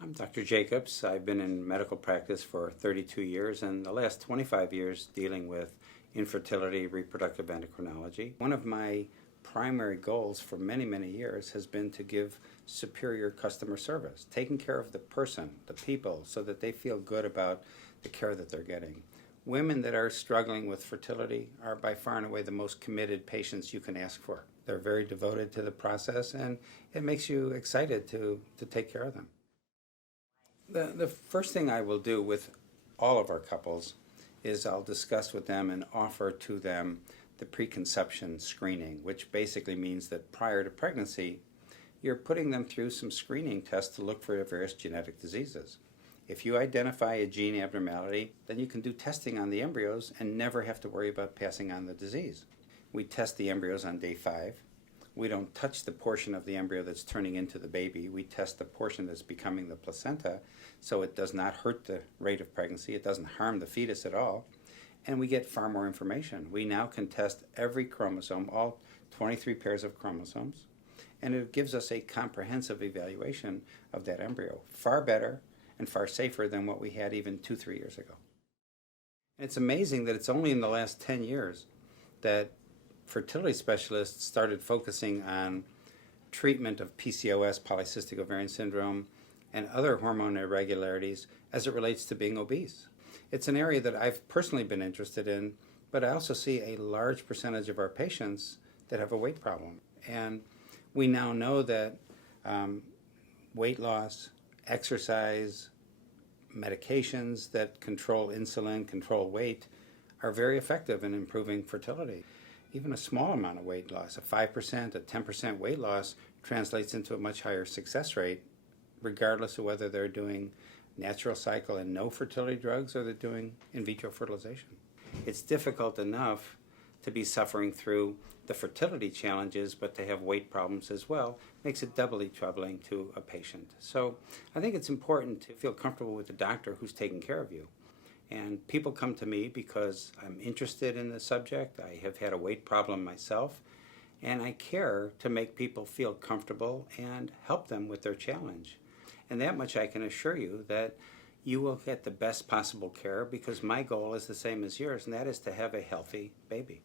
I'm Dr. Jacobs. I've been in medical practice for 32 years and the last 25 years dealing with infertility, reproductive endocrinology. One of my primary goals for many, many years has been to give superior customer service, taking care of the person, the people, so that they feel good about the care that they're getting. Women that are struggling with fertility are by far and away the most committed patients you can ask for. They're very devoted to the process, and it makes you excited to take care of them. The first thing I will do with all of our couples is I'll discuss with them and offer to them the preconception screening, which basically means that prior to pregnancy, you're putting them through some screening tests to look for various genetic diseases. If you identify a gene abnormality, then you can do testing on the embryos and never have to worry about passing on the disease. We test the embryos on day 5. We don't touch the portion of the embryo that's turning into the baby. We test the portion that's becoming the placenta, so it does not hurt the rate of pregnancy. It doesn't harm the fetus at all. And we get far more information. We now can test every chromosome, all 23 pairs of chromosomes, and it gives us a comprehensive evaluation of that embryo. Far better and far safer than what we had even 2-3 years ago. And it's amazing that it's only in the last 10 years that fertility specialists started focusing on treatment of PCOS, polycystic ovarian syndrome, and other hormone irregularities as it relates to being obese. It's an area that I've personally been interested in, but I also see a large percentage of our patients that have a weight problem. And we now know that weight loss, exercise, medications that control insulin, control weight, are very effective in improving fertility. Even a small amount of weight loss, a 5%, a 10% weight loss, translates into a much higher success rate, regardless of whether they're doing natural cycle and no fertility drugs or they're doing in vitro fertilization. It's difficult enough to be suffering through the fertility challenges, but to have weight problems as well makes it doubly troubling to a patient. So I think it's important to feel comfortable with the doctor who's taking care of you. And people come to me because I'm interested in the subject. I have had a weight problem myself, and I care to make people feel comfortable and help them with their challenge. And that much I can assure you, that you will get the best possible care, because my goal is the same as yours, and that is to have a healthy baby.